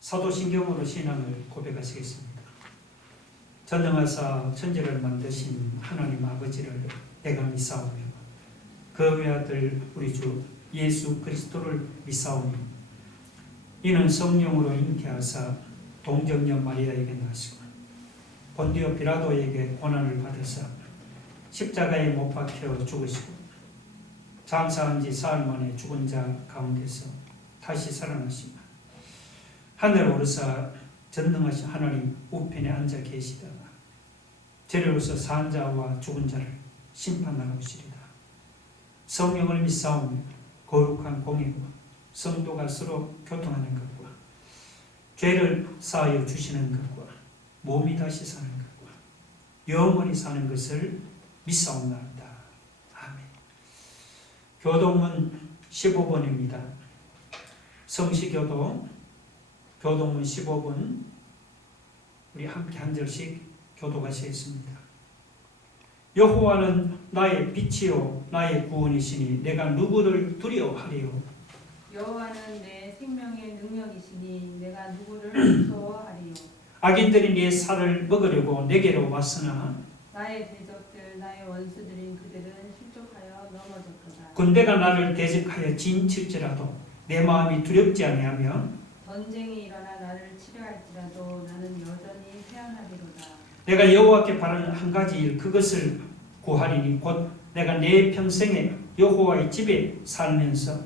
사도신경으로 신앙을 고백하시겠습니다. 전능하사 천지를 만드신 하나님 아버지를 내가 믿사오며 그 외아들 우리 주 예수 그리스도를 믿사오니 이는 성령으로 잉태하사 동정녀 마리아에게 나시고 본디오 빌라도에게 고난을 받으사 십자가에 못 박혀 죽으시고 장사한 지 사흘 만에 죽은 자 가운데서 다시 살아나시며 하늘 오르사 전능하신 하나님 우편에 앉아 계시다가 저리로서 산 자와 죽은 자를 심판하러 오시리다. 성령을 믿사오며 거룩한 공예와 성도가 서로 교통하는 것과 죄를 사하여 주시는 것과 몸이 다시 사는 것과 영원히 사는 것을 믿사옵나이다. 아멘. 교동문 15번입니다. 성시교동 교동문 15번 우리 함께 한 절씩 교독하시겠습니다. 여호와는 나의 빛이요 나의 구원이시니 내가 누구를 두려워하리요. 여호와는 내 생명의 능력이시니 내가 누구를 무서워하리요. 악인들이 내 살을 먹으려고 내게로 왔으나 나의 대적들 나의 원수들인 그들은 실족하여 넘어졌도다. 군대가 나를 대적하여 진칠지라도 내 마음이 두렵지 아니하며 전쟁이 일어나 나를 치료할지라도 나는 여전히 태어나리로다. 내가 여호와께 바라는 한 가지 일 그것을 구하리니 곧 내가 내 평생에 여호와의 집에 살면서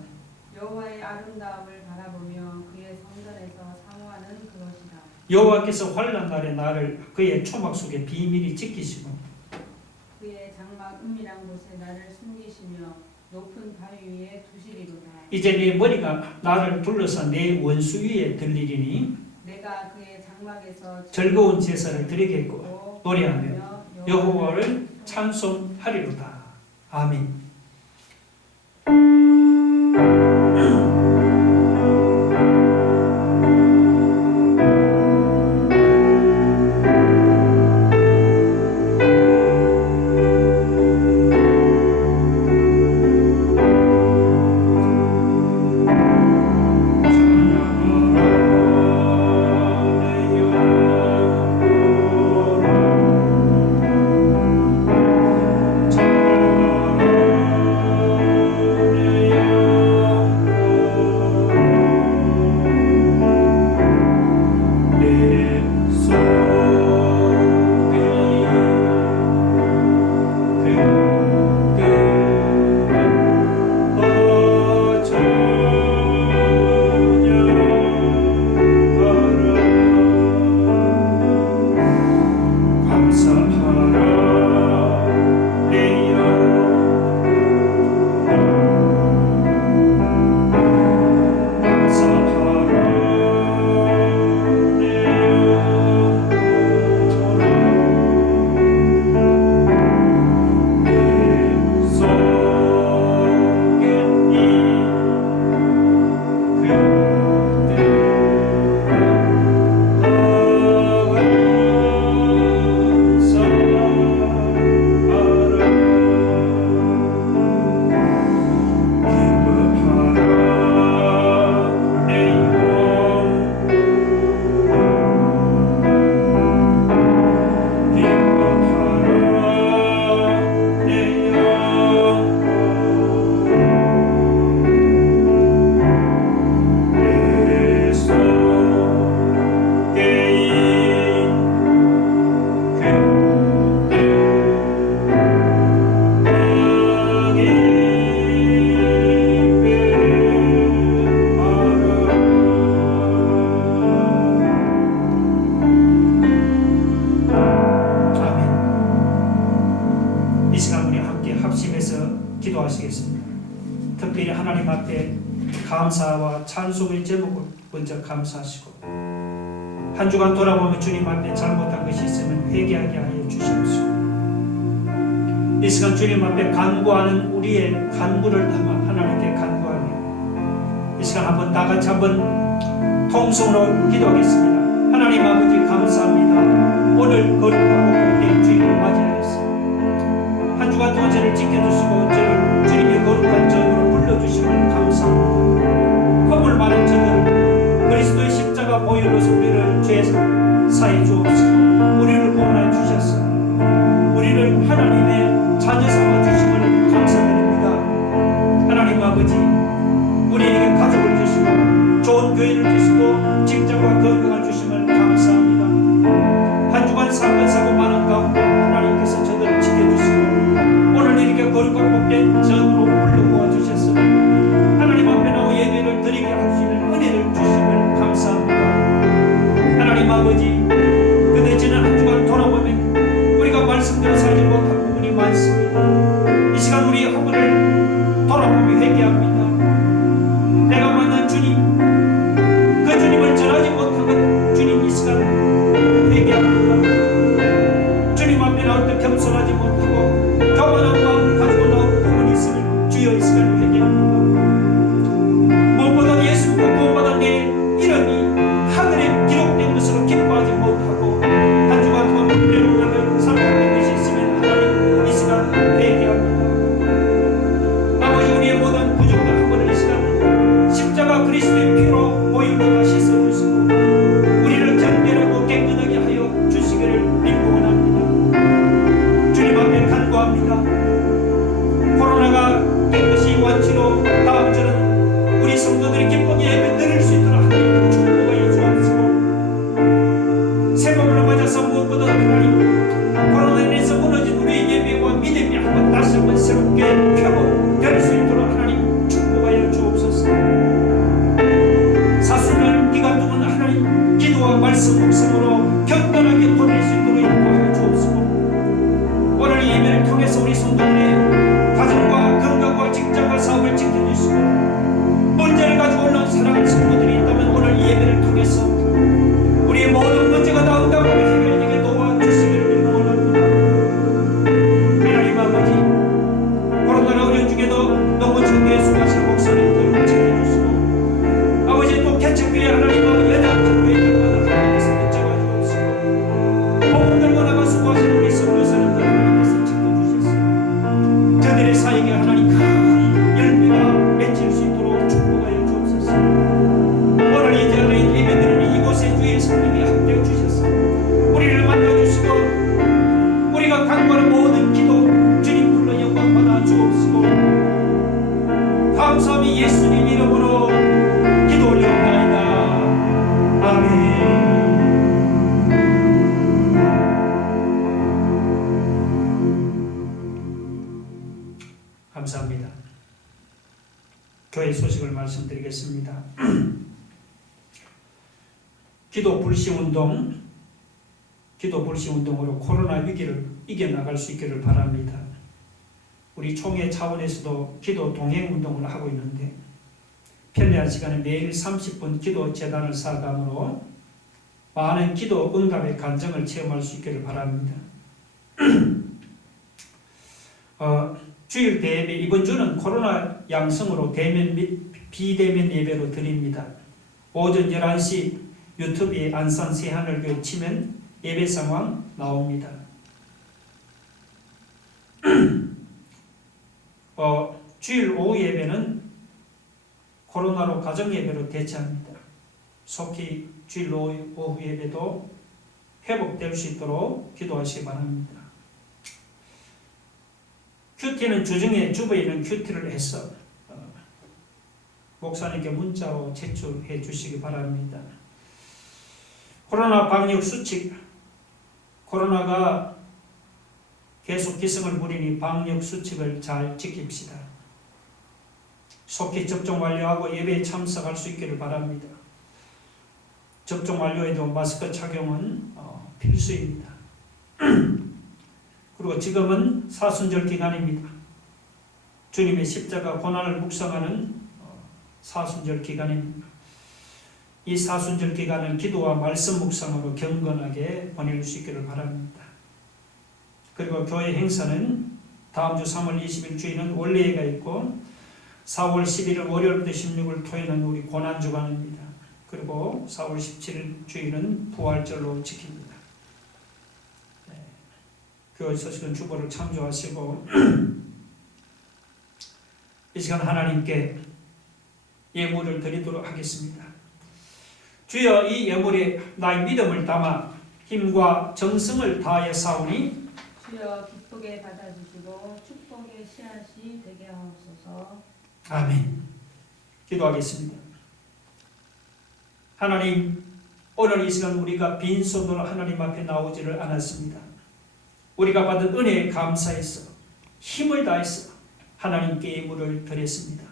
여호와의 아름다움을 바라보며 그의 성전에서 사모하는 그것이다. 여호와께서 환난 날에 나를 그의 초막 속에 비밀히 지키시고 그의 장막 은밀한 곳에 나를 숨기시며 높은 바위 위에 두시리로다. 이제 내 머리가 나를 둘러서 내 원수 위에 들리리니 내가 그의 장막에서 즐거운 제사를 드리겠고 노래하며 여호와를 찬송하리로다. 아멘. 특별히 하나님 앞에 감사와 찬송의 제목을 먼저 감사하시고 한 주간 돌아보며 주님 앞에 잘못한 것이 있으면 회개하게 하여 주시옵소서. 이 시간 주님 앞에 간구하는 우리의 간구를 담아 하나님께 간구하며 이 시간 한번 다 같이 한번 통성으로 기도하겠습니다. 하나님 아버지 감사합니다. 오늘 거룩하고 복된 주일을 맞이하였습니다. 한 주간 또 저를 지켜주시고 저를 주님의 거룩한 전으로 불러주심을 감사합니다. 허물 많은 저들 그리스도의 십자가 십자가 보혈로서 우리를 죄 사해 주옵시고 우리를 구원하여 주셨소. 우리를 하나님의 자녀 삼아 주심을 감사드립니다. 하나님 아버지, 우리에게 가족을 주시고 좋은 교회를 주시고 직장과 건강을 주심을 감사합니다. 한 주간 사건 사고 많은 가운데 하나님께서 저들을 지켜주시고 오늘 이렇게 거룩한 복된 전으로 불러모아 주셨으니 하나님 앞에 나와 예배를 드리게 하시는 은혜를 주심을 감사합니다. 하나님 아버지, 근데 지난 한 주간 돌아보면 우리가 말씀대로 살지 못한 부분이 많습니다. 이 시간 우리 허물을 돌아보며 회개합니다. 내가 만난 주님, 그 주님을 전하지 못하는 주님, 이 시간 회개합니다. 주님 앞에 나올 때 겸손하지 못하고 교만한 마음을 가지고 나온 부분이 있으면 주여 이 시간 회개합니다. 무엇보다 예수 믿고 구원받은 내 이름이 하늘에 기록된 것으로 기뻐하지 못하고 한 주간 동안 불평하며 살아왔던 것이 있으면 하나님 이 시간 회개합니다. 아버지, 우리의 모든 부족과 한번을 이 시간 십자가 그리스도의 피로 보혈로 다시 씻어주시고 우리를 정결하고 깨끗하게 하여 주시기를 믿고 원합니다. 주님 앞에 간구합니다. 코로나가 깨끗이 완치로 다음 주는 우리 성도들이 기쁘게 예배 드릴 수 있도록 하나님 축복하여 주옵시고, 새봄을 맞아서 무엇보다 하나님 코로나로 인해서 무너진 우리의 예배와 믿음이 다시 한번 새롭게 회복될 수 있도록 하나님 축복하여 주옵소서. 사순절 기간 동안 하나님 기도와 말씀 묵상으로 경건하게 보낼 수 있도록 인도하여 주옵시고, 오늘 이 예배를 통해서 우리 성도들의 가정과 건강과 직장과 사업을 지켜주시고 문제를 가지고 올라온 사랑하는 성도들이 있다면 오늘 이 예배를 통해서 우리의 모든 문제가 나온다고 해결되게 도와주시기를 원합니다. 하나님 아버지, 코로나가 어려운 중에도 너무 전도에 수고하신 목사님들 지켜주시고 아버지, 또 개척교회 하나님 아버지 연약한 교회들마다 하나님께서 붙잡아 주옵시고 복음 들고 나가 수고하신 우리 선교사님들 하나님께서 지켜주셨습니다. 저들의 사역에 하나님 큰 열매가 맺힐 수 있도록 축복하여 주옵소서. 오늘 이 자리에 예배드리는 이곳에 주의 성령이 함께 주셔서 우리를 만나주시고 우리가 간구하는 모든 기도 주님 불러 영광 받아 주옵시고 감사하며 예수님 이름으로 기도 올려옵나이다. 아멘. 감사합니다. 교회 소식을 말씀드리겠습니다. 기도 불씨 운동으로 코로나 위기를 이겨나갈 수 있기를 바랍니다. 우리 총회 차원에서도 기도 동행 운동을 하고 있는데 편리한 시간에 매일 30분 기도 재단을 사감으로 많은 기도 응답의 간증을 체험할 수 있기를 바랍니다. 주일 대예배, 이번 주는 코로나 양성으로 대면 및 비대면 예배로 드립니다. 오전 11시 유튜브에 안산 새하늘교회 치면 예배 상황 나옵니다. 주일 오후 예배는 코로나로 가정 예배로 대체합니다. 속히 주일 오후 예배도 회복될 수 있도록 기도하시기 바랍니다. 큐티는 주중에 주부에 있는 큐티를 해서 목사님께 문자로 제출해 주시기 바랍니다. 코로나 방역 수칙, 코로나가 계속 기승을 부리니 방역 수칙을 잘 지킵시다. 속히 접종 완료하고 예배에 참석할 수 있기를 바랍니다. 접종 완료에도 마스크 착용은 필수입니다. 그리고 지금은 사순절 기간입니다. 주님의 십자가 고난을 묵상하는 사순절 기간입니다. 이 사순절 기간을 기도와 말씀 묵상으로 경건하게 보낼 수 있기를 바랍니다. 그리고 교회 행사는 다음 주 3월 20일 주일은 원래가 있고 4월 11일 월요일부터 16일 토요일은 우리 고난주간입니다. 그리고 4월 17일 주일은 부활절로 지킵니다. 교회 소식은 주보를 참조하시고 이 시간 하나님께 예물을 드리도록 하겠습니다. 주여 이 예물에 나의 믿음을 담아 힘과 정성을 다하여 사오니 주여 기쁘게 받아주시고 축복의 씨앗이 되게 하옵소서. 아멘. 기도하겠습니다. 하나님, 오늘 이 시간 우리가 빈손으로 하나님 앞에 나오지를 않았습니다. 우리가 받은 은혜에 감사해서 힘을 다해서 하나님께 예물을 드렸습니다.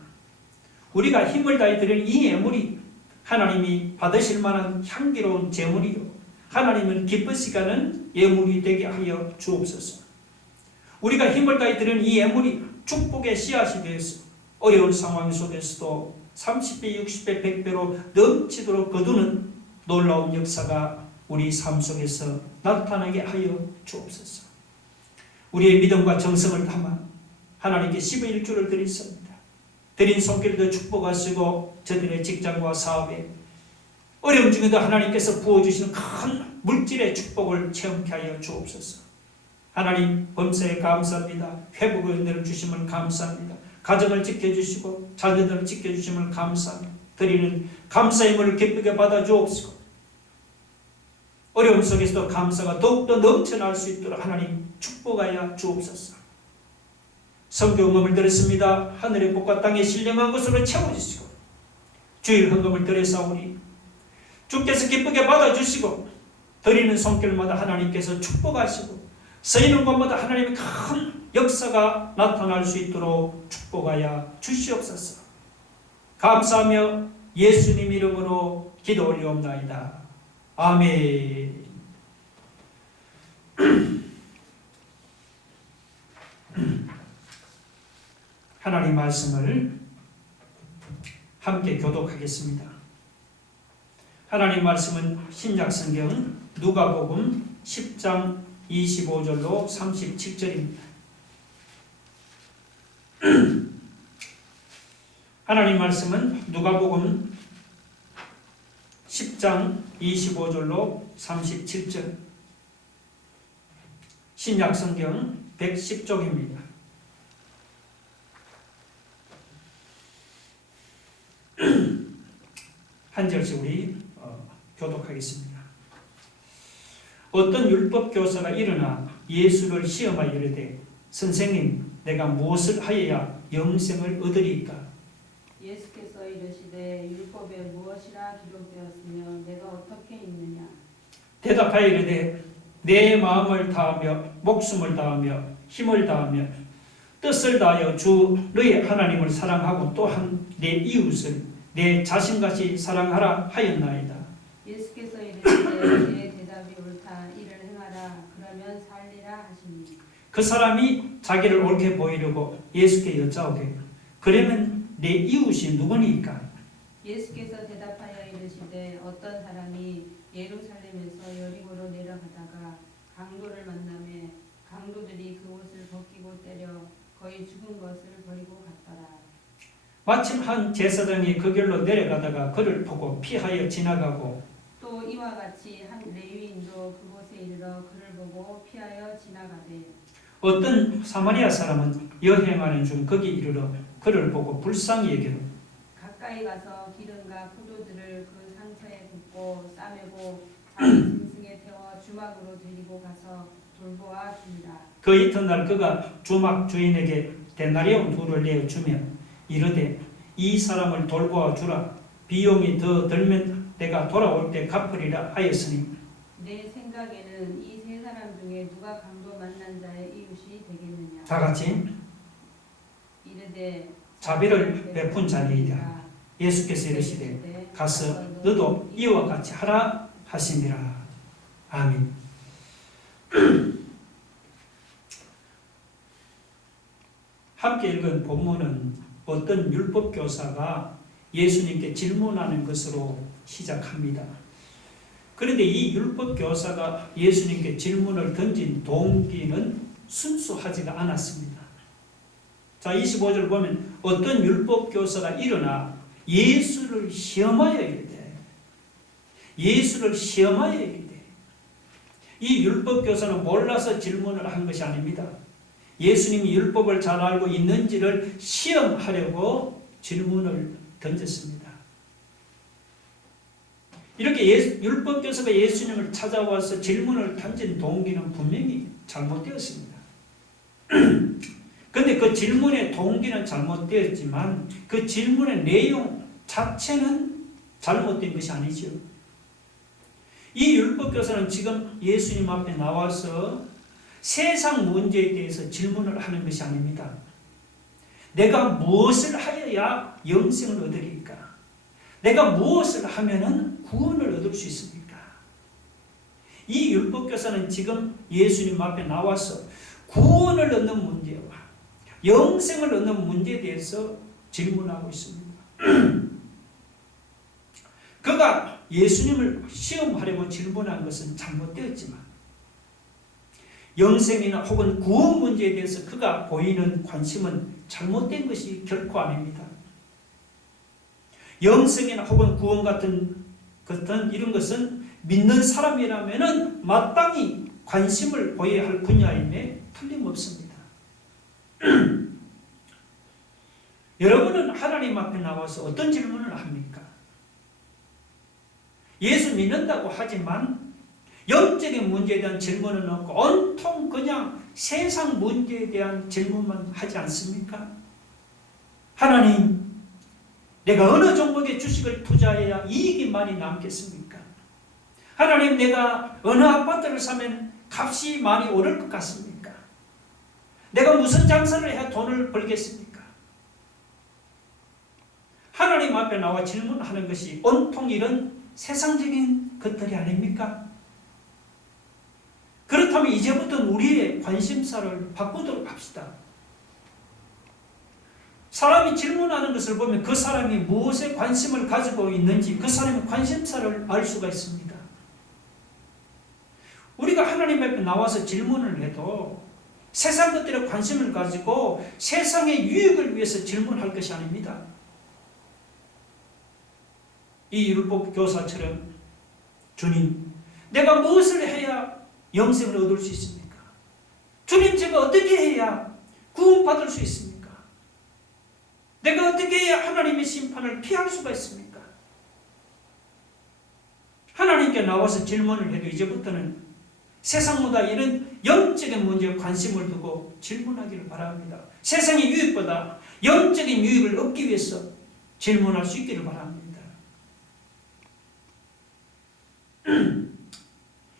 우리가 힘을 다해 드린 이 예물이 하나님이 받으실 만한 향기로운 제물이요 하나님은 기쁘시게 하는 예물이 되게 하여 주옵소서. 우리가 힘을 다해 드린 이 예물이 축복의 씨앗이 되어서 어려운 상황 속에서도 30배, 60배, 100배로 넘치도록 거두는 놀라운 역사가 우리 삶 속에서 나타나게 하여 주옵소서. 우리의 믿음과 정성을 담아 하나님께 11주를 드리습니다. 드린 손길도 축복하시고 저들의 직장과 사업에 어려움 중에도 하나님께서 부어주시는 큰 물질의 축복을 체험케 하여 주옵소서. 하나님 범사에 감사합니다. 회복의 은혜를 주심을 감사합니다. 가정을 지켜주시고 자녀들을 지켜주심을 감사합니다. 드리는 감사의 물을 기쁘게 받아 주옵시고 어려움 속에서도 감사가 더욱더 넘쳐날 수 있도록 하나님 축복하여 주옵소서. 성경음을 들었습니다. 하늘의 복과 땅의 신령한 것으로 채워주시고 주일 헌금을 드려사오니 주께서 기쁘게 받아주시고 드리는 손길마다 하나님께서 축복하시고 쓰이는 곳마다 하나님의 큰 역사가 나타날 수 있도록 축복하여 주시옵소서. 감사하며 예수님 이름으로 기도 올리옵나이다. 아멘. 하나님 말씀을 함께 교독하겠습니다. 하나님 말씀은 신약성경 누가복음 10장 25절로 37절입니다. 하나님 말씀은 누가복음 10장 25절로 37절 신약성경 110쪽입니다. 한 절씩 우리 교독하겠습니다. 어떤 율법 교사가 일어나 예수를 시험하여 이르되 선생님 내가 무엇을 하여야 영생을 얻으리까? 예수께서 이르시되 율법에 무엇이라 기록되었으며 내가 어떻게 읽느냐? 대답하여 이르되 내 마음을 다하며 목숨을 다하며 힘을 다하며 뜻을 다하여 주 너의 하나님을 사랑하고 또한 내 이웃을 내 자신같이 사랑하라 하였나이다. 예수께서 이르시되 내 대답이 옳다. 이를 행하라. 그러면 살리라 하시니 그 사람이 자기를 옳게 보이려고 예수께 여짜오되 그러면 내 이웃이 누구니까? 예수께서 대답하여 이르시되 어떤 사람이 예루살렘에서 여리고로 내려가다가 강도를 만나매 강도들이 그 옷을 벗기고 때려 거의 죽은 것을 버리고 갔더라. 마침 한 제사장이 그 길로 내려가다가 그를 보고 피하여 지나가고 또 이와 같이 한 레위인도 그곳에 이르러 그를 보고 피하여 지나가되 어떤 사마리아 사람은 여행하는 중 거기 이르러 그를 보고 불쌍히 여기로 가까이 가서 기름과 포도들을 그 상처에 붓고 싸매고 자기 짐승에 태워 주막으로 데리고 가서 돌보아 주니라. 그 이튿날 그가 주막 주인에게 데나리온 둘을 내어주며 이르되 이 사람을 돌보아 주라. 비용이 더 들면 내가 돌아올 때 갚으리라 하였으니 내 생각에는 이 세 사람 중에 누가 강도 만난 자의 이웃이 되겠느냐? 다 같이 이르되 자비를 베푼 자니이다. 예수께서 이르시되 가서 너도 이와 같이 하라 하시니라. 아멘. 함께 읽은 본문은 어떤 율법 교사가 예수님께 질문하는 것으로 시작합니다. 그런데 이 율법 교사가 예수님께 질문을 던진 동기는 순수하지가 않았습니다. 자, 25절 보면 어떤 율법 교사가 일어나 예수를 시험하여 이르되 이 율법 교사는 몰라서 질문을 한 것이 아닙니다. 예수님이 율법을 잘 알고 있는지를 시험하려고 질문을 던졌습니다. 이렇게 율법 교사가 예수님을 찾아와서 질문을 던진 동기는 분명히 잘못되었습니다. 근데 그 질문의 동기는 잘못되었지만 그 질문의 내용 자체는 잘못된 것이 아니죠. 이 율법 교사는 지금 예수님 앞에 나와서 세상 문제에 대해서 질문을 하는 것이 아닙니다. 내가 무엇을 하여야 영생을 얻으리까? 내가 무엇을 하면은 구원을 얻을 수 있습니까? 이 율법 교사는 지금 예수님 앞에 나와서 구원을 얻는 문제와 영생을 얻는 문제에 대해서 질문하고 있습니다. 그가 예수님을 시험하려고 질문한 것은 잘못되었지만 영생이나 혹은 구원 문제에 대해서 그가 보이는 관심은 잘못된 것이 결코 아닙니다. 영생이나 혹은 구원 같은 이런 것은 믿는 사람이라면 마땅히 관심을 보여야 할 분야임에 틀림없습니다. 여러분은 하나님 앞에 나와서 어떤 질문을 합니까? 예수 믿는다고 하지만 영적인 문제에 대한 질문은 없고 온통 그냥 세상 문제에 대한 질문만 하지 않습니까? 하나님, 내가 어느 종목의 주식을 투자해야 이익이 많이 남겠습니까? 하나님, 내가 어느 아파트를 사면 값이 많이 오를 것 같습니까? 내가 무슨 장사를 해야 돈을 벌겠습니까? 하나님 앞에 나와 질문하는 것이 온통 이런 세상적인 것들이 아닙니까? 그렇다면 이제부터는 우리의 관심사를 바꾸도록 합시다. 사람이 질문하는 것을 보면 그 사람이 무엇에 관심을 가지고 있는지 그 사람의 관심사를 알 수가 있습니다. 우리가 하나님 앞에 나와서 질문을 해도 세상 것들에 관심을 가지고 세상의 유익을 위해서 질문할 것이 아닙니다. 이 율법 교사처럼 주님, 내가 무엇을 해야 영생을 얻을 수 있습니까? 주님, 제가 어떻게 해야 구원받을 수 있습니까? 내가 어떻게 해야 하나님의 심판을 피할 수가 있습니까? 하나님께 나와서 질문을 해도 이제부터는 세상보다 이런 영적인 문제에 관심을 두고 질문하기를 바랍니다. 세상의 유익보다 영적인 유익을 얻기 위해서 질문할 수 있기를 바랍니다.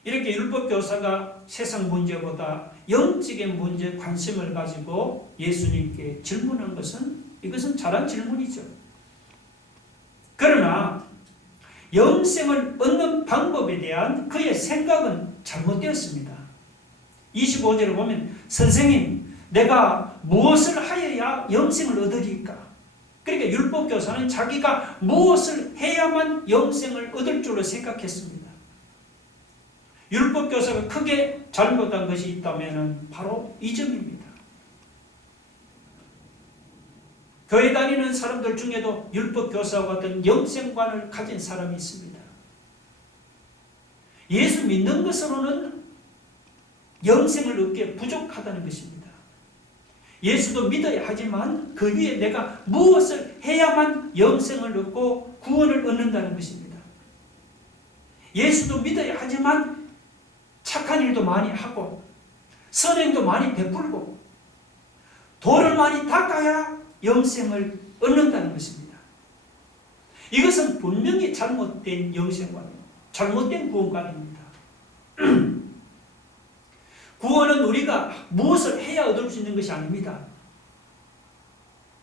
이렇게 율법 교사가 세상 문제보다 영적인 문제에 관심을 가지고 예수님께 질문한 것은 이것은 잘한 질문이죠. 그러나 영생을 얻는 방법에 대한 그의 생각은 잘못되었습니다. 25절을 보면 선생님, 내가 무엇을 하여야 영생을 얻으리까? 그러니까 율법 교사는 자기가 무엇을 해야만 영생을 얻을 줄로 생각했습니다. 율법 교사가 크게 잘못한 것이 있다면 바로 이 점입니다. 교회 다니는 사람들 중에도 율법 교사와 같은 영생관을 가진 사람이 있습니다. 예수 믿는 것으로는 영생을 얻기에 부족하다는 것입니다. 예수도 믿어야 하지만 그 위에 내가 무엇을 해야만 영생을 얻고 구원을 얻는다는 것입니다. 예수도 믿어야 하지만 착한 일도 많이 하고 선행도 많이 베풀고 도를 많이 닦아야 영생을 얻는다는 것입니다. 이것은 분명히 잘못된 영생관이에요. 잘못된 구원관입니다. 구원은 우리가 무엇을 해야 얻을 수 있는 것이 아닙니다.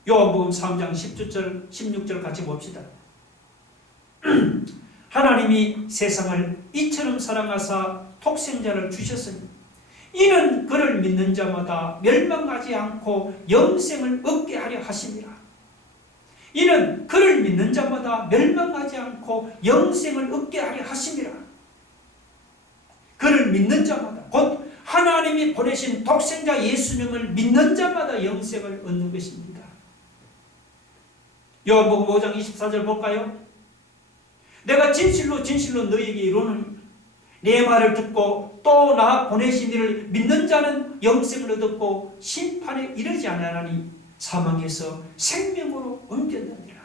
요한복음 3장 10절, 16절 같이 봅시다. 하나님이 세상을 이처럼 사랑하사 독생자를 주셨으니 이는 그를 믿는 자마다 멸망하지 않고 영생을 얻게 하려 하심이라. 이는 그를 믿는 자마다 멸망하지 않고 영생을 얻게 하려 하심이라. 그를 믿는 자마다, 곧 하나님이 보내신 독생자 예수님을 믿는 자마다 영생을 얻는 것입니다. 요한복음 5장 24절 볼까요? 내가 진실로 진실로 너희에게 이르노니 내 말을 듣고 또 나 보내신 이를 믿는 자는 영생을 얻었고 심판에 이르지 아니하나니 사망에서 생명으로 옮겨다니라.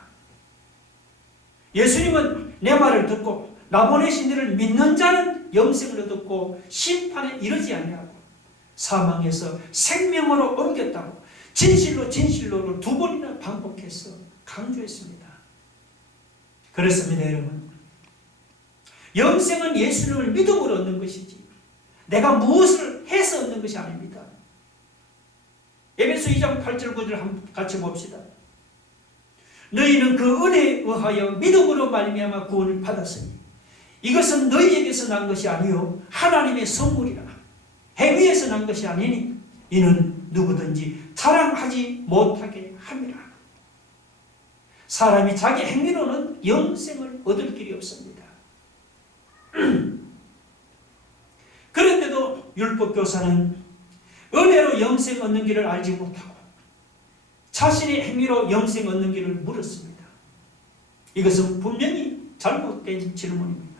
예수님은 내 말을 듣고 나보내신 이를 믿는 자는 영생을 얻었고 심판에 이르지 아니하고 사망에서 생명으로 옮겼다고 진실로 진실로를 두 번이나 반복해서 강조했습니다. 그렇습니다, 여러분. 영생은 예수님을 믿음으로 얻는 것이지 내가 무엇을 해서 얻는 것이 아닙니다. 에베소 2장 8절 9절 한번 같이 봅시다. 너희는 그 은혜에 의하여 믿음으로 말미암아 구원을 받았으니 이것은 너희에게서 난 것이 아니요 하나님의 선물이라. 행위에서 난 것이 아니니 이는 누구든지 자랑하지 못하게 함이라. 사람이 자기 행위로는 영생을 얻을 길이 없습니다. 그런데도 율법교사는 은혜로 영생 얻는 길을 알지 못하고 자신의 행위로 영생 얻는 길을 물었습니다. 이것은 분명히 잘못된 질문입니다.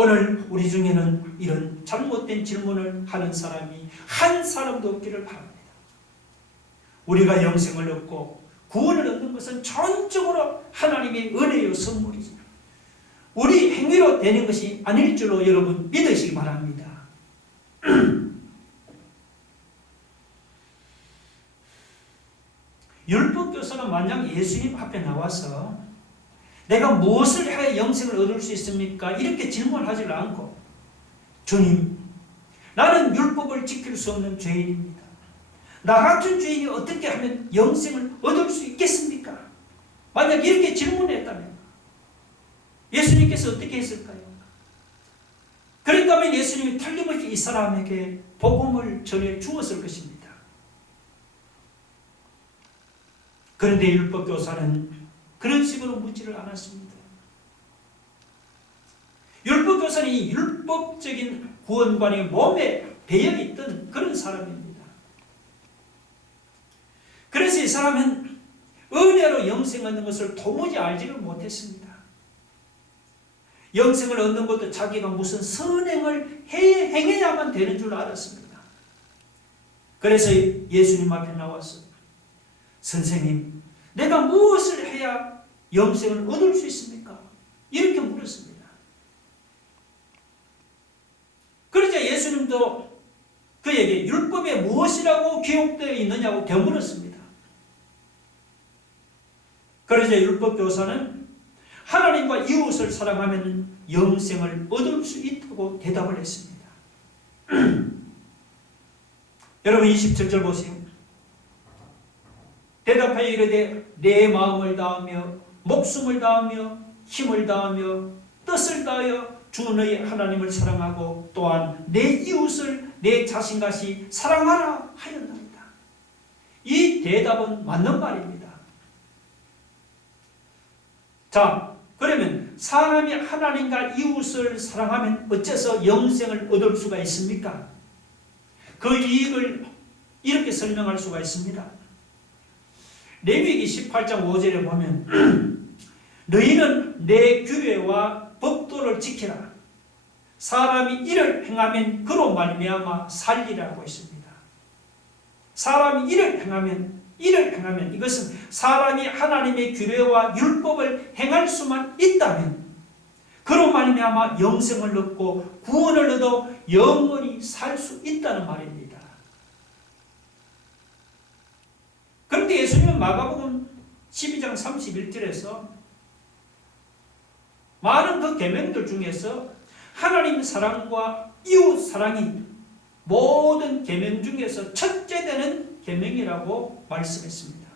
오늘 우리 중에는 이런 잘못된 질문을 하는 사람이 한 사람도 없기를 바랍니다. 우리가 영생을 얻고 구원을 얻는 것은 전적으로 하나님의 은혜요 선물이죠. 우리 행위로 되는 것이 아닐 줄로 여러분 믿으시기 바랍니다. 율법교사는 만약 예수님 앞에 나와서 내가 무엇을 해야 영생을 얻을 수 있습니까? 이렇게 질문하지 않고 주님, 나는 율법을 지킬 수 없는 죄인입니다. 나 같은 죄인이 어떻게 하면 영생을 얻을 수 있겠습니까? 만약 이렇게 질문했다면 예수님께서 어떻게 했을까요? 그랬다면 예수님이 틀림없이 이 사람에게 복음을 전해 주었을 것입니다. 그런데 율법교사는 그런 식으로 묻지를 않았습니다. 율법교사는 이 율법적인 구원관이 몸에 배어있던 그런 사람입니다. 그래서 이 사람은 은혜로 영생 얻는 것을 도무지 알지를 못했습니다. 영생을 얻는 것도 자기가 무슨 선행을 행해야만 되는 줄 알았습니다. 그래서 예수님 앞에 나와서 선생님, 내가 무엇을 해야 영생을 얻을 수 있습니까? 이렇게 물었습니다. 그러자 예수님도 그에게 율법에 무엇이라고 기록되어 있느냐고 되물었습니다. 그러자 율법교사는 하나님과 이웃을 사랑하면 영생을 얻을 수 있다고 대답을 했습니다. 여러분 27절 보세요. 대답하여 이르되 내 마음을 다하며 목숨을 다하며 힘을 다하며 뜻을 다하여 주 너희 하나님을 사랑하고 또한 내 이웃을 내 자신같이 사랑하라 하였나이다. 이 대답은 맞는 말입니다. 자, 그러면 사람이 하나님과 이웃을 사랑하면 어째서 영생을 얻을 수가 있습니까? 그 이익을 이렇게 설명할 수가 있습니다. 레위기 18장 5절에 보면 너희는 내 규례와 법도를 지키라. 사람이 이를 행하면 그로 말미암아 살리라고 했습니다. 사람이 이를 행하면 이것은 사람이 하나님의 규례와 율법을 행할 수만 있다면 그로 말미암아 영생을 얻고 구원을 얻어 영원히 살 수 있다는 말입니다. 그런데 예수님은 마가복음 12장 31절에서 많은 그 계명들 중에서 하나님 사랑과 이웃 사랑이 모든 계명 중에서 첫째 되는 계명이라고 말씀했습니다.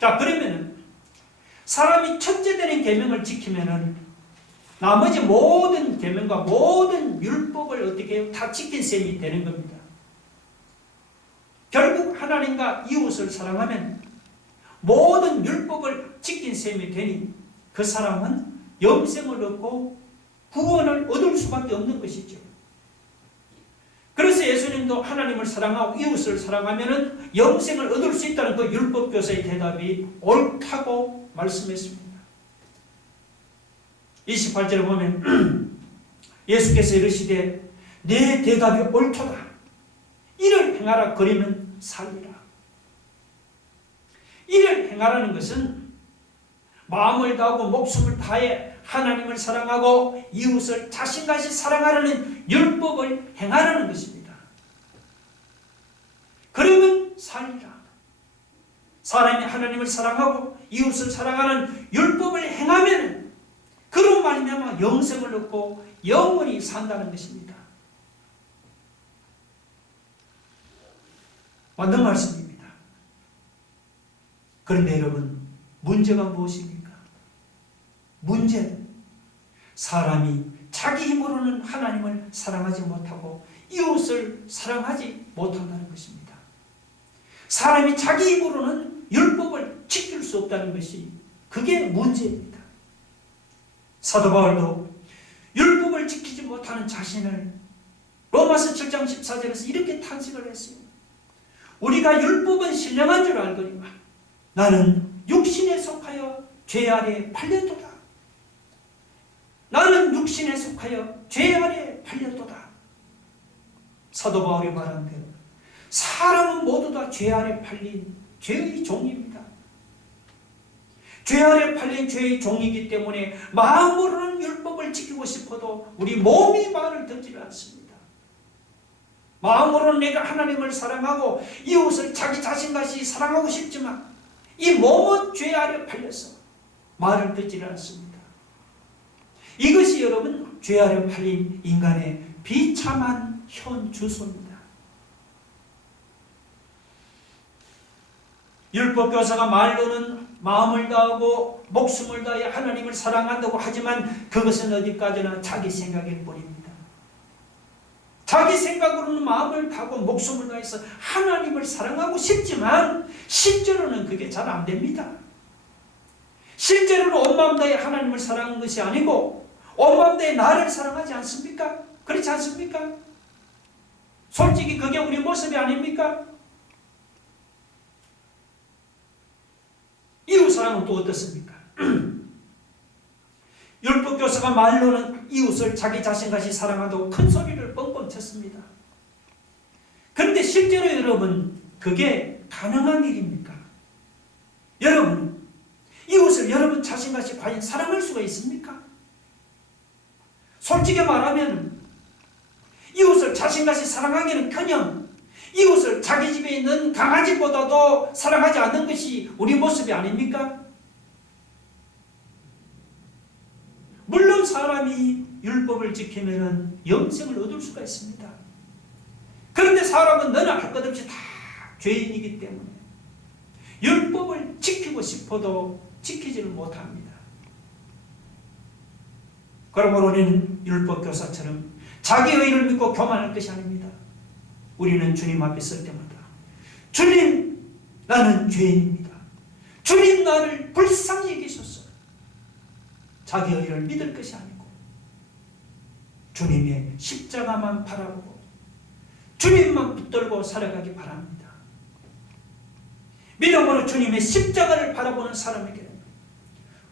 자, 그러면은 사람이 첫째 되는 계명을 지키면은 나머지 모든 계명과 모든 율법을 어떻게 해요? 다 지킨 셈이 되는 겁니다. 결국 하나님과 이웃을 사랑하면 모든 율법을 지킨 셈이 되니 그 사람은 영생을 얻고 구원을 얻을 수밖에 없는 것이죠. 그래서 예수님도 하나님을 사랑하고 이웃을 사랑하면 영생을 얻을 수 있다는 그 율법교사의 대답이 옳다고 말씀했습니다. 28절에 보면 예수께서 이르시되 내 대답이 옳도다. 이를 행하라 그러면 살리라. 이를 행하라는 것은 마음을 다하고 목숨을 다해 하나님을 사랑하고 이웃을 자신같이 사랑하라는 율법을 행하라는 것입니다. 그러면 살리라. 사람이 하나님을 사랑하고 이웃을 사랑하는 율법을 행하면 그로 말미암아 영생을 얻고 영원히 산다는 것입니다. 맞는 말씀입니다. 그런데 여러분, 문제가 무엇입니까? 문제는 사람이 자기 힘으로는 하나님을 사랑하지 못하고 이웃을 사랑하지 못한다는 것입니다. 사람이 자기 힘으로는 율법을 지킬 수 없다는 것이 그게 문제입니다. 사도 바울도 율법을 지키지 못하는 자신을 로마서 7장 14절에서 이렇게 탄식을 했어요. 우리가 율법은 신령한 줄 알거니와 나는 육신에 속하여 죄 아래에 팔렸도다. 나는 육신에 속하여 죄 아래에 팔렸도다. 사도 바울이 말한 대로 사람은 모두 다 죄 아래 팔린 죄의 종입니다. 죄 아래 팔린 죄의 종이기 때문에 마음으로는 율법을 지키고 싶어도 우리 몸이 말을 듣지를 않습니다. 마음으로는 내가 하나님을 사랑하고 이웃을 자기 자신같이 사랑하고 싶지만 이 몸은 죄 아래 팔려서 말을 듣지를 않습니다. 이것이 여러분 죄 아래 팔린 인간의 비참한 현 주소입니다. 율법교사가 말로는 마음을 다하고 목숨을 다해 하나님을 사랑한다고 하지만 그것은 어디까지나 자기 생각일 뿐입니다. 자기 생각으로는 마음을 다하고 목숨을 다해서 하나님을 사랑하고 싶지만 실제로는 그게 잘 안 됩니다. 실제로는 온 마음 다해 하나님을 사랑하는 것이 아니고 온 마음 다해 나를 사랑하지 않습니까? 그렇지 않습니까? 솔직히 그게 우리 모습이 아닙니까? 이웃사랑은 또 어떻습니까? 율법교사가 말로는 이웃을 자기 자신같이 사랑한다고 큰 소리를 뻥뻥 쳤습니다. 그런데 실제로 여러분 그게 가능한 일입니까? 여러분 이웃을 여러분 자신같이 과연 사랑할 수가 있습니까? 솔직히 말하면 이웃을 자신같이 사랑하기는커녕 이웃을 자기 집에 있는 강아지보다도 사랑하지 않는 것이 우리 모습이 아닙니까? 물론 사람이 율법을 지키면 영생을 얻을 수가 있습니다. 그런데 사람은 너나 할 것 없이 다 죄인이기 때문에 율법을 지키고 싶어도 지키지를 못합니다. 그러므로 우리는 율법교사처럼 자기 의를 믿고 교만할 것이 아닙니다. 우리는 주님 앞에 설 때마다 주님 나는 죄인입니다. 주님 나를 불쌍히 여기소서. 자기 의를 믿을 것이 아니고 주님의 십자가만 바라보고 주님만 붙들고 살아가기 바랍니다. 믿음으로 주님의 십자가를 바라보는 사람에게는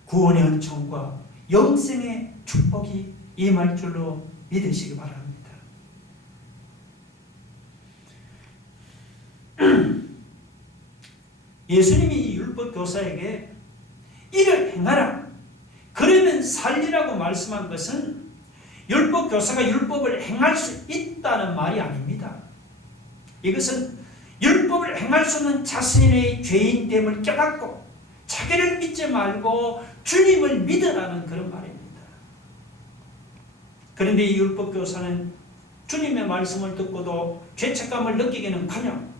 구원의 은총과 영생의 축복이 임할 줄로 믿으시기 바랍니다. 예수님이 이 율법교사에게 이를 행하라 그러면 살리라고 말씀한 것은 율법교사가 율법을 행할 수 있다는 말이 아닙니다. 이것은 율법을 행할 수 없는 자신의 죄인됨을 깨닫고 자기를 믿지 말고 주님을 믿으라는 그런 말입니다. 그런데 이 율법교사는 주님의 말씀을 듣고도 죄책감을 느끼기는커녕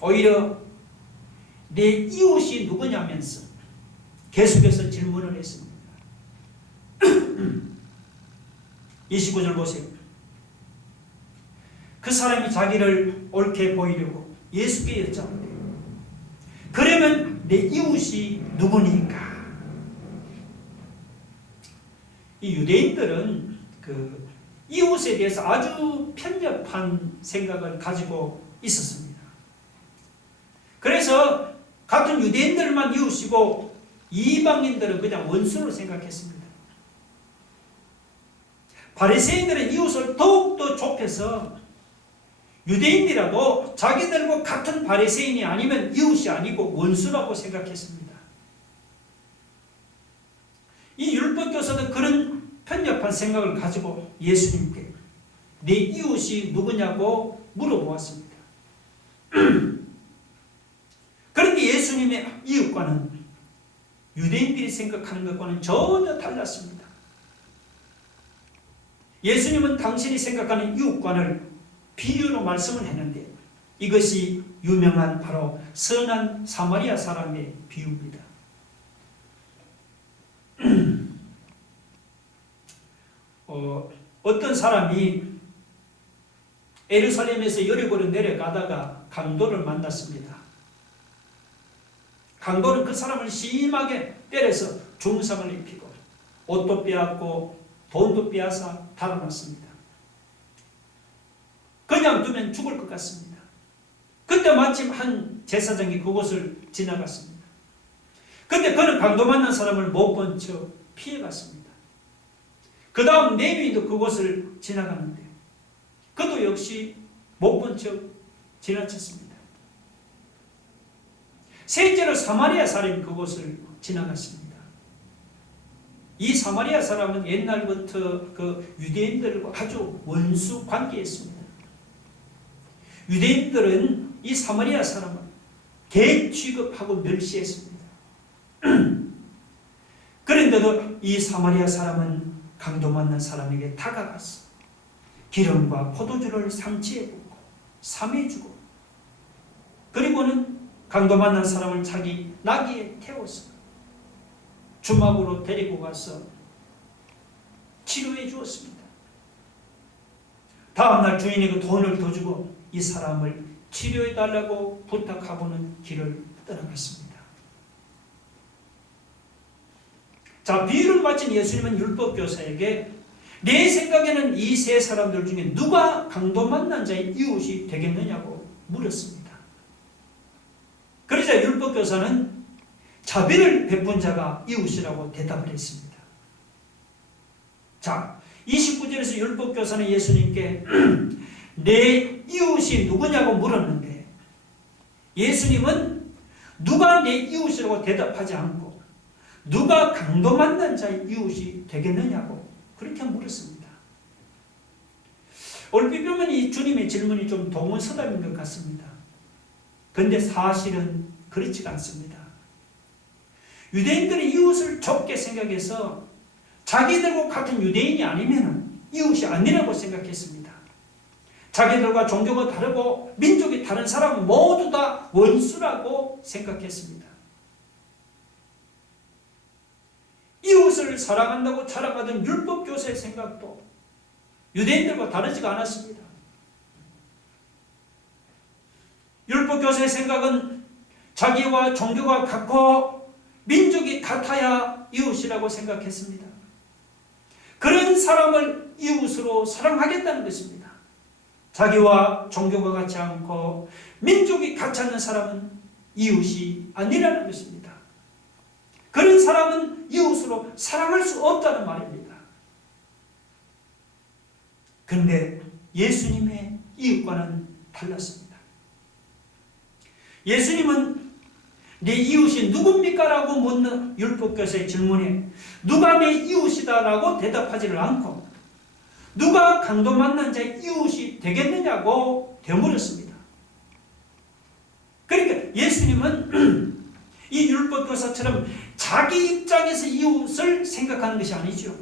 오히려 내 이웃이 누구냐면서 계속해서 질문을 했습니다. 29절 보세요. 그 사람이 자기를 옳게 보이려고 예수께 여쭤보래요. 그러면 내 이웃이 누구니까? 이 유대인들은 그 이웃에 대해서 아주 편협한 생각을 가지고 있었습니다. 그래서 같은 유대인들만 이웃이고 이방인들은 그냥 원수로 생각했습니다. 바리새인들은 이웃을 더욱더 좁혀서 유대인이라도 자기들과 같은 바리새인이 아니면 이웃이 아니고 원수라고 생각했습니다. 이 율법교사도 그런 편협한 생각을 가지고 예수님께 네 이웃이 누구냐고 물어보았습니다. 그런데 예수님의 이웃과는 유대인들이 생각하는 것과는 전혀 달랐습니다. 예수님은 당신이 생각하는 이웃관을 비유로 말씀을 했는데 이것이 유명한 바로 선한 사마리아 사람의 비유입니다. 어떤 사람이 예루살렘에서 여리고로 내려가다가 강도를 만났습니다. 강도는 그 사람을 심하게 때려서 중상을 입히고 옷도 빼앗고 돈도 빼앗아 달아났습니다. 그냥 두면 죽을 것 같습니다. 그때 마침 한 제사장이 그곳을 지나갔습니다. 그때 그는 강도 만난 사람을 못 본 척 피해갔습니다. 그 다음 레위인도 그곳을 지나가는데 그도 역시 못 본 척 지나쳤습니다. 셋째로 사마리아 사람이 그곳을 지나갔습니다. 이 사마리아 사람은 옛날부터 그 유대인들과 아주 원수 관계였습니다. 유대인들은 이 사마리아 사람을 개 취급하고 멸시했습니다. 그런데도 이 사마리아 사람은 강도 만난 사람에게 다가가서 기름과 포도주를 상치에 붓고 삼해주고 그리고는 강도 만난 사람을 자기 나귀에 태워서 주막으로 데리고 가서 치료해 주었습니다. 다음날 주인이 그 돈을 더 주고 이 사람을 치료해 달라고 부탁하고는 길을 떠나갔습니다. 자, 비유를 마친 예수님은 율법교사에게 내 생각에는 이 세 사람들 중에 누가 강도 만난 자의 이웃이 되겠느냐고 물었습니다. 그러자 율법교사는 자비를 베푼 자가 이웃이라고 대답을 했습니다. 자, 29절에서 율법교사는 예수님께 내 이웃이 누구냐고 물었는데 예수님은 누가 내 이웃이라고 대답하지 않고 누가 강도 만난 자의 이웃이 되겠느냐고 그렇게 물었습니다. 얼핏 보면 이 주님의 질문이 좀 동문서답인 것 같습니다. 그런데 사실은 그렇지가 않습니다. 유대인들이 이웃을 좁게 생각해서 자기들과 같은 유대인이 아니면 이웃이 아니라고 생각했습니다. 자기들과 종교가 다르고 민족이 다른 사람은 모두 다 원수라고 생각했습니다. 이웃을 사랑한다고 자랑하던 율법교사의 생각도 유대인들과 다르지가 않았습니다. 율법교사의 생각은 자기와 종교가 같고 민족이 같아야 이웃이라고 생각했습니다. 그런 사람을 이웃으로 사랑하겠다는 것입니다. 자기와 종교가 같지 않고 민족이 같지 않는 사람은 이웃이 아니라는 것입니다. 그런 사람은 이웃으로 사랑할 수 없다는 말입니다. 그런데 예수님의 이웃과는 달랐습니다. 예수님은 내 이웃이 누굽니까? 라고 묻는 율법교사의 질문에 누가 내 이웃이다 라고 대답하지를 않고 누가 강도 만난 자의 이웃이 되겠느냐고 되물었습니다. 그러니까 예수님은 이 율법교사처럼 자기 입장에서 이웃을 생각하는 것이 아니죠.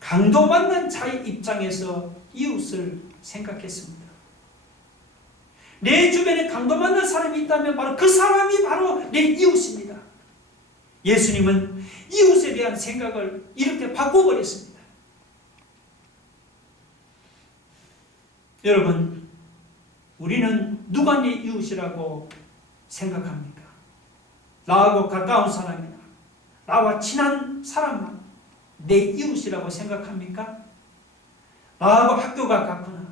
강도 만난 자의 입장에서 이웃을 생각했습니다. 내 주변에 강도 만난 사람이 있다면 바로 그 사람이 바로 내 이웃입니다. 예수님은 이웃에 대한 생각을 이렇게 바꿔버렸습니다. 여러분, 우리는 누가 내 이웃이라고 생각합니까? 나하고 가까운 사람이나 나와 친한 사람만 내 이웃이라고 생각합니까? 나하고 학교가 같구나,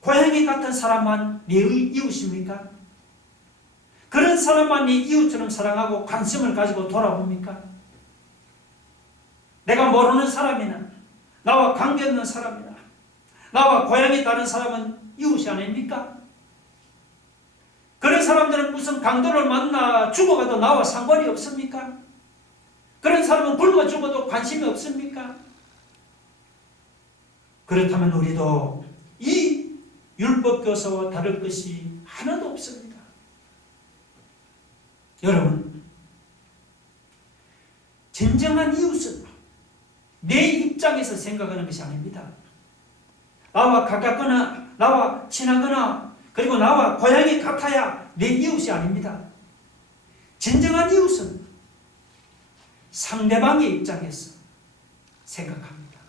고향이 같은 사람만 내 이웃입니까? 그런 사람만 내 이웃처럼 사랑하고 관심을 가지고 돌아봅니까? 내가 모르는 사람이나 나와 관계없는 사람이나 나와 고향이 다른 사람은 이웃이 아닙니까? 그런 사람들은 무슨 강도를 만나 죽어가도 나와 상관이 없습니까? 그런 사람은 굶어 죽어도 관심이 없습니까? 그렇다면 우리도 이 율법 교사와 다를 것이 하나도 없습니다. 여러분, 진정한 이웃은 내 입장에서 생각하는 것이 아닙니다. 나와 가깝거나 나와 친하거나 그리고 나와 고향이 같아야 내 이웃이 아닙니다. 진정한 이웃은 상대방의 입장에서 생각합니다.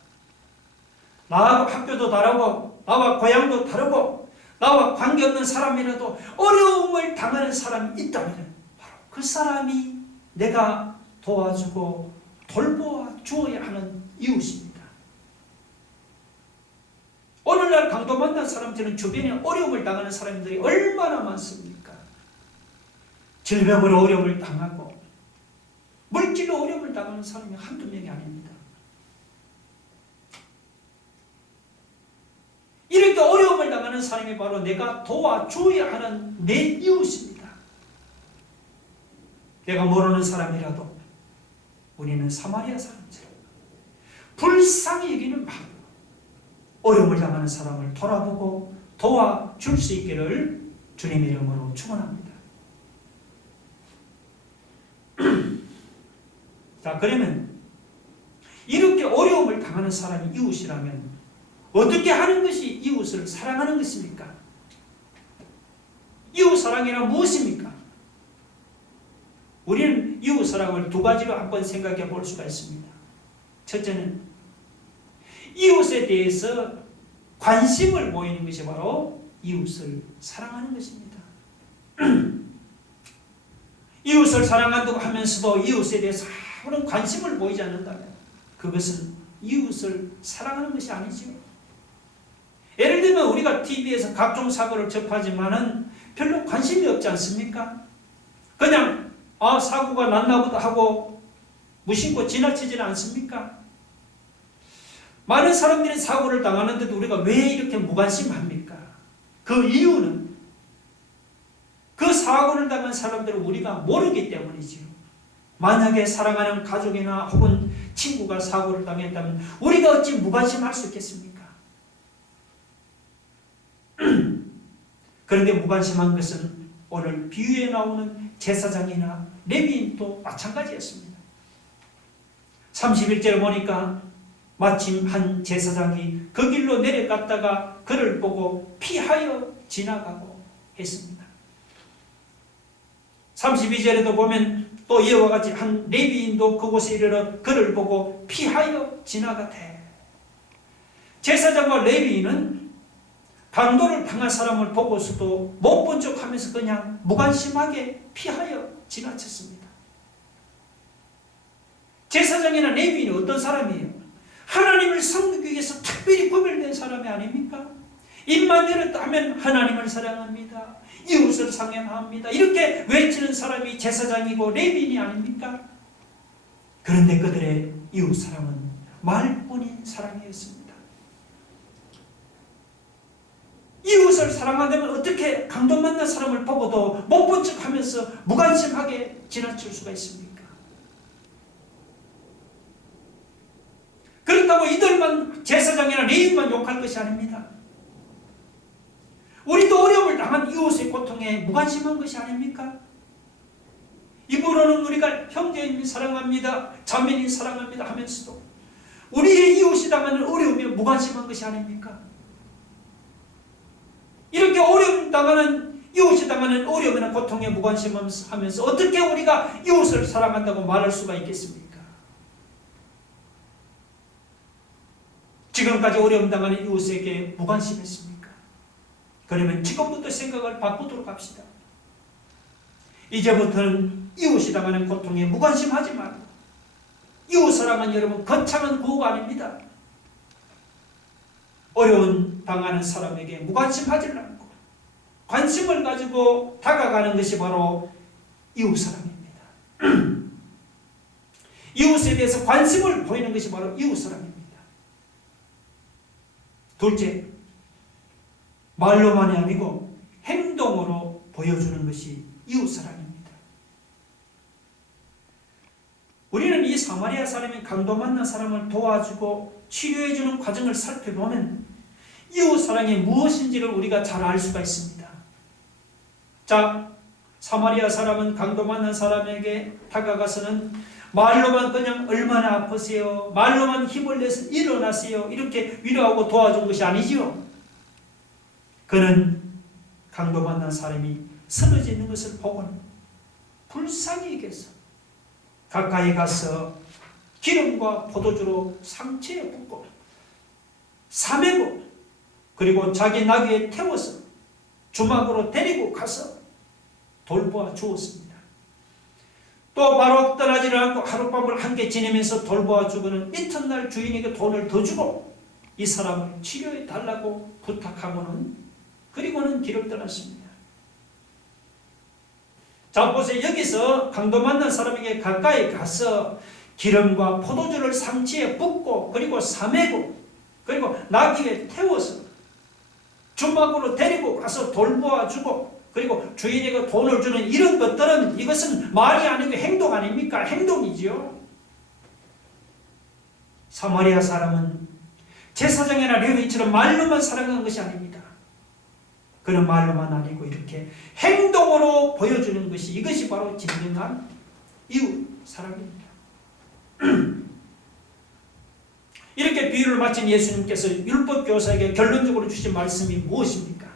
나하고 학교도 다르고 나와 고향도 다르고 나와 관계없는 사람이라도 어려움을 당하는 사람이 있다면 바로 그 사람이 내가 도와주고 돌보아 주어야 하는 이웃입니다. 오늘날 강도 만난 사람들은 주변에 어려움을 당하는 사람들이 얼마나 많습니까? 질병으로 어려움을 당하고 물질로 어려움을 당하는 사람이 한두 명이 아닙니다. 이렇게 어려움을 당하는 사람이 바로 내가 도와줘야 하는 내 이웃입니다. 내가 모르는 사람이라도 우리는 사마리아 사람처럼 불쌍히 여기는 마음으로 어려움을 당하는 사람을 돌아보고 도와줄 수 있기를 주님의 이름으로 축원합니다. 자, 그러면 이렇게 어려움을 당하는 사람이 이웃이라면 어떻게 하는 것이 이웃을 사랑하는 것입니까? 이웃 사랑이란 무엇입니까? 우리는 이웃 사랑을 두 가지로 한번 생각해 볼 수가 있습니다. 첫째는 이웃에 대해서 관심을 보이는 것이 바로 이웃을 사랑하는 것입니다. 이웃을 사랑한다고 하면서도 이웃에 대해서 아무런 관심을 보이지 않는다면 그것은 이웃을 사랑하는 것이 아니지요. 예를 들면 우리가 TV에서 각종 사고를 접하지만은 별로 관심이 없지 않습니까? 그냥 사고가 났나 보다 하고 무심코 지나치지는 않습니까? 많은 사람들이 사고를 당하는데도 우리가 왜 이렇게 무관심합니까? 그 이유는 그 사고를 당한 사람들을 우리가 모르기 때문이지요. 만약에 사랑하는 가족이나 혹은 친구가 사고를 당했다면 우리가 어찌 무관심할 수 있겠습니까? 그런데 무관심한 것은 오늘 비유에 나오는 제사장이나 레위인도 마찬가지였습니다. 31절에 보니까 마침 한 제사장이 그 길로 내려갔다가 그를 보고 피하여 지나가고 했습니다. 32절에도 보면 또 이와 같이 한 레위인도 그곳에 이르러 그를 보고 피하여 지나가되, 제사장과 레위인은 강도를 당한 사람을 보고서도 못 본 척 하면서 그냥 무관심하게 피하여 지나쳤습니다. 제사장이나 레위인이 어떤 사람이에요? 하나님을 섬기기 위해서 특별히 구별된 사람이 아닙니까? 입만 열었다 하면 하나님을 사랑합니다. 이웃을 사랑합니다. 이렇게 외치는 사람이 제사장이고 레위인이 아닙니까? 그런데 그들의 이웃 사랑은 말뿐인 사랑이었습니다. 이웃을 사랑한다면 어떻게 강도 만난 사람을 보고도 못 본 척 하면서 무관심하게 지나칠 수가 있습니까? 그렇다고 이들만 제사장이나 레위인만 욕할 것이 아닙니다. 우리도 어려움을 당한 이웃의 고통에 무관심한 것이 아닙니까? 입으로는 우리가 형제님 사랑합니다, 자매님 사랑합니다 하면서도 우리의 이웃이 당하는 어려움에 무관심한 것이 아닙니까? 이렇게 어려움 당하는 이웃이 당하는 어려움이나 고통에 무관심하면서 어떻게 우리가 이웃을 사랑한다고 말할 수가 있겠습니까? 지금까지 어려움 당하는 이웃에게 무관심했습니까? 그러면 지금부터 생각을 바꾸도록 합시다. 이제부터는 이웃이 당하는 고통에 무관심하지 말고, 이웃 사랑은 여러분 거창한 구호가 아닙니다. 어려움 당하는 사람에게 무관심하지 않고 관심을 가지고 다가가는 것이 바로 이웃 사랑입니다. 이웃에 대해서 관심을 보이는 것이 바로 이웃 사랑입니다. 둘째, 말로만이 아니고 행동으로 보여주는 것이 이웃 사랑입니다. 우리는 이 사마리아 사람이 강도 만난 사람을 도와주고 치료해주는 과정을 살펴보면 이웃 사랑이 무엇인지를 우리가 잘 알 수가 있습니다. 자, 사마리아 사람은 강도 만난 사람에게 다가가서는 말로만 그냥 얼마나 아프세요? 말로만 힘을 내서 일어나세요. 이렇게 위로하고 도와준 것이 아니지요. 그는 강도 만난 사람이 쓰러져 있는 것을 보고는 불쌍히 여겨서 가까이 가서 기름과 포도주로 상처에 붓고 사매고 그리고 자기 나귀에 태워서 주막으로 데리고 가서 돌보아 주었습니다. 또 바로 떠나지를 않고 하룻밤을 함께 지내면서 돌보아 주고는 이튿날 주인에게 돈을 더 주고 이 사람을 치료해 달라고 부탁하고는 그리고는 길을 떠났습니다. 자, 보세요. 여기서 강도 만난 사람에게 가까이 가서 기름과 포도주를 상치에 붓고 그리고 사매고 그리고 나귀에 태워서 주막으로 데리고 가서 돌보아 주고 그리고 주인에게 돈을 주는 이런 것들은 이것은 말이 아니고 행동 아닙니까? 행동이지요. 사마리아 사람은 제사장이나 레위인처럼 말로만 사랑한 것이 아닙니다. 그는 말로만 아니고 이렇게 행동으로 보여주는 것이 이것이 바로 진정한 이웃 사랑입니다. 이렇게 비유를 마친 예수님께서 율법교사에게 결론적으로 주신 말씀이 무엇입니까?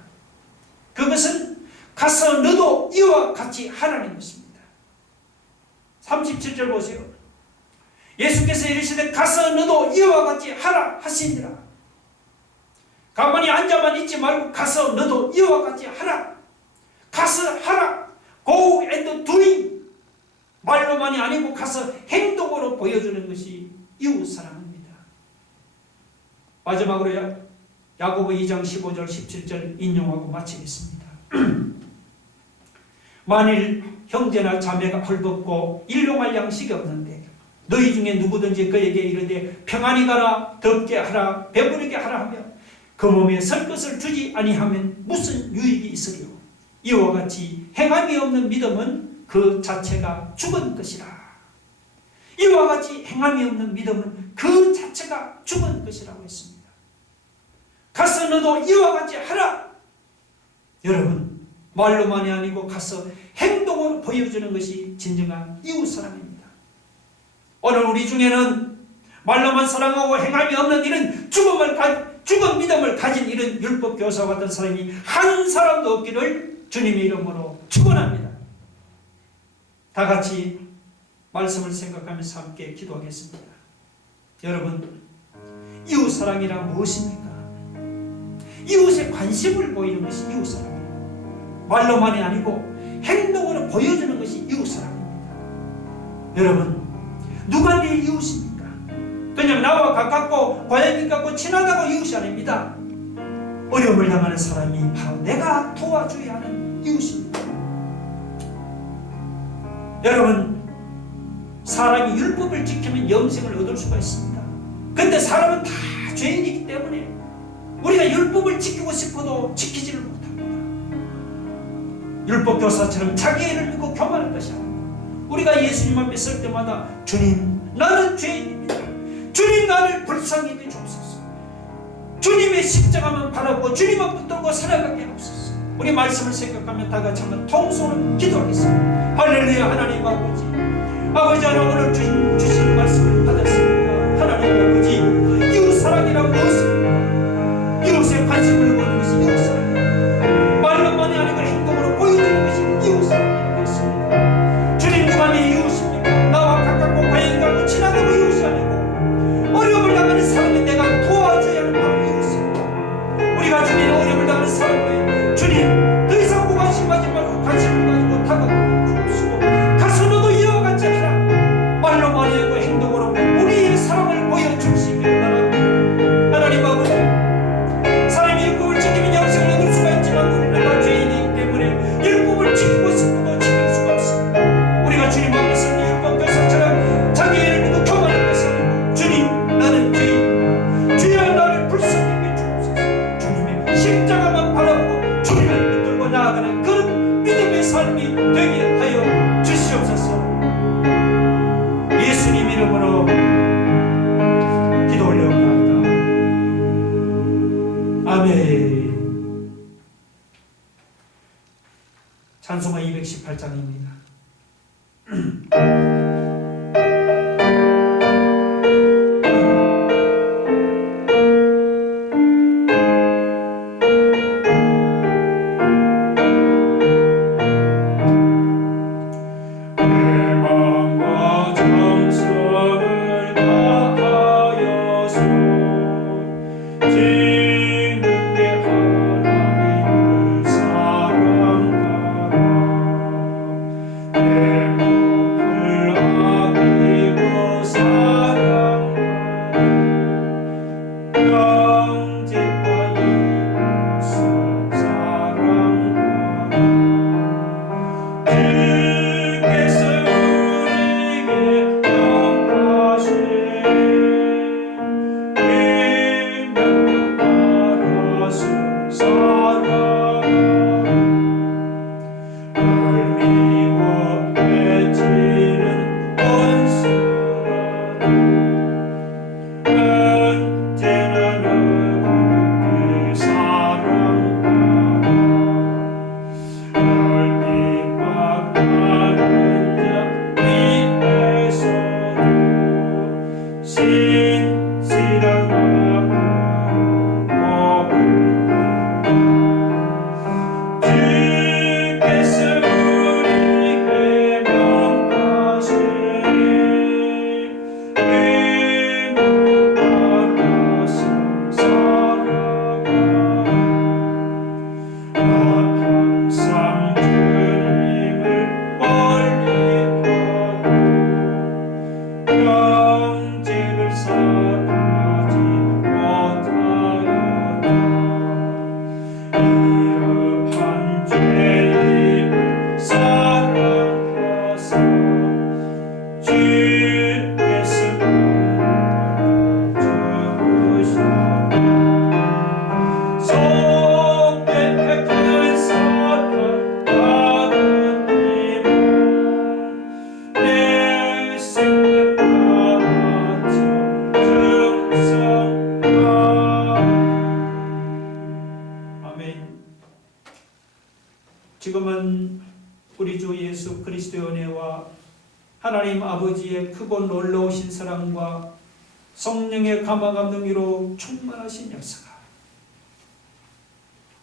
그것은 가서 너도 이와 같이 하라는 것입니다. 37절 보세요. 예수께서 이르시되 가서 너도 이와 같이 하라 하시니라. 가만히 앉아만 있지 말고 가서 너도 이와 같이 하라. 가서 하라. Go and doing. 말로만이 아니고 가서 행동으로 보여주는 것이 이웃사랑입니다. 마지막으로 야고보 2장 15절 17절 인용하고 마치겠습니다. 만일 형제나 자매가 헐벗고 일용할 양식이 없는데 너희 중에 누구든지 그에게 이르되 평안히 가라 덥게 하라 배부르게 하라 하며 그 몸에 설 것을 주지 아니하면 무슨 유익이 있으리요. 이와 같이 행함이 없는 믿음은 그 자체가 죽은 것이라. 이와 같이 행함이 없는 믿음은 그 자체가 죽은 것이라고 했습니다. 가서 너도 이와 같이 하라. 여러분, 말로만이 아니고 가서 행동으로 보여주는 것이 진정한 이웃사랑입니다. 오늘 우리 중에는 말로만 사랑하고 행함이 없는 이런 죽은 믿음을 가진 이런 율법교사 같은 사람이 한 사람도 없기를 주님의 이름으로 축원합니다. 다 같이 말씀을 생각하면서 함께 기도하겠습니다. 여러분, 이웃사랑이란 무엇입니까? 이웃에 관심을 보이는 것이 이웃사랑입니다. 말로만이 아니고 행동으로 보여주는 것이 이웃사랑입니다. 여러분, 누가 내 이웃입니까? 그냥 나와 가깝고 관련이 갖고 친하다고 이웃이 아닙니다. 어려움을 당하는 사람이 바로 내가 도와줘야 하는 이웃입니다. 여러분, 사람이 율법을 지키면 영생을 얻을 수가 있습니다. 근데 사람은 다 죄인이기 때문에 우리가 율법을 지키고 싶어도 지키지를 못합니다. 율법교사처럼 자기 애를 믿고 교만할 것이 아니고 우리가 예수님 앞에 설 때마다 주님, 나는 죄인입니다. 주님, 나를 불쌍히 여겨주옵소서. 주님의 십자가만 바라보고 주님만 붙들고 살아가게 하옵소서. 우리 말씀을 생각하면 다 같이 한번 통성으로 기도하겠습니다. 할렐루야. 하나님 아버지, 아버지 하나 오늘 주신 말씀을 받았습니다. 하나님 아버지, 이웃사랑이란 무엇입니까? 이웃에 관심을 보는 것이 이웃사랑입니다. 말로만이 아니고 행동으로 보여주는 것이 이웃사랑이라고 했습니다. 주님, 누가 내 이웃입니까? 나와 가깝고 관련이 가고 친하다고 이웃이 아니고 어려움을 당하는 사람이 내가 도와줘야 하는 바로 이웃입니다. 우리가 주님의 어려움을 당하는 사람을 주님, 더 이상 무관심하지 말고 관심을 가지고 다가가 주옵시고 가서 너도 이와 같이 하라. 말로만이 아니고 행동으로 우리 58장입니다. 지금은 우리 주 예수 그리스도의 은혜와 하나님 아버지의 크고 놀라우신 사랑과 성령의 감화감 능력으로 충만하신 역사가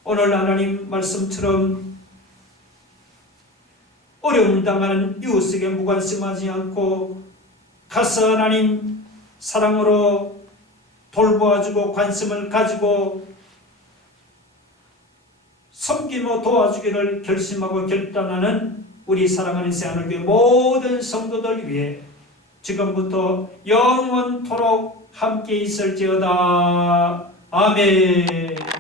오늘 하나님 말씀처럼 어려움 당하는 이웃에게 무관심하지 않고 가서 하나님 사랑으로 돌보아주고 관심을 가지고 섬기며 도와주기를 결심하고 결단하는 우리 사랑하는 새하늘교회 모든 성도들 위해 지금부터 영원토록 함께 있을지어다. 아멘.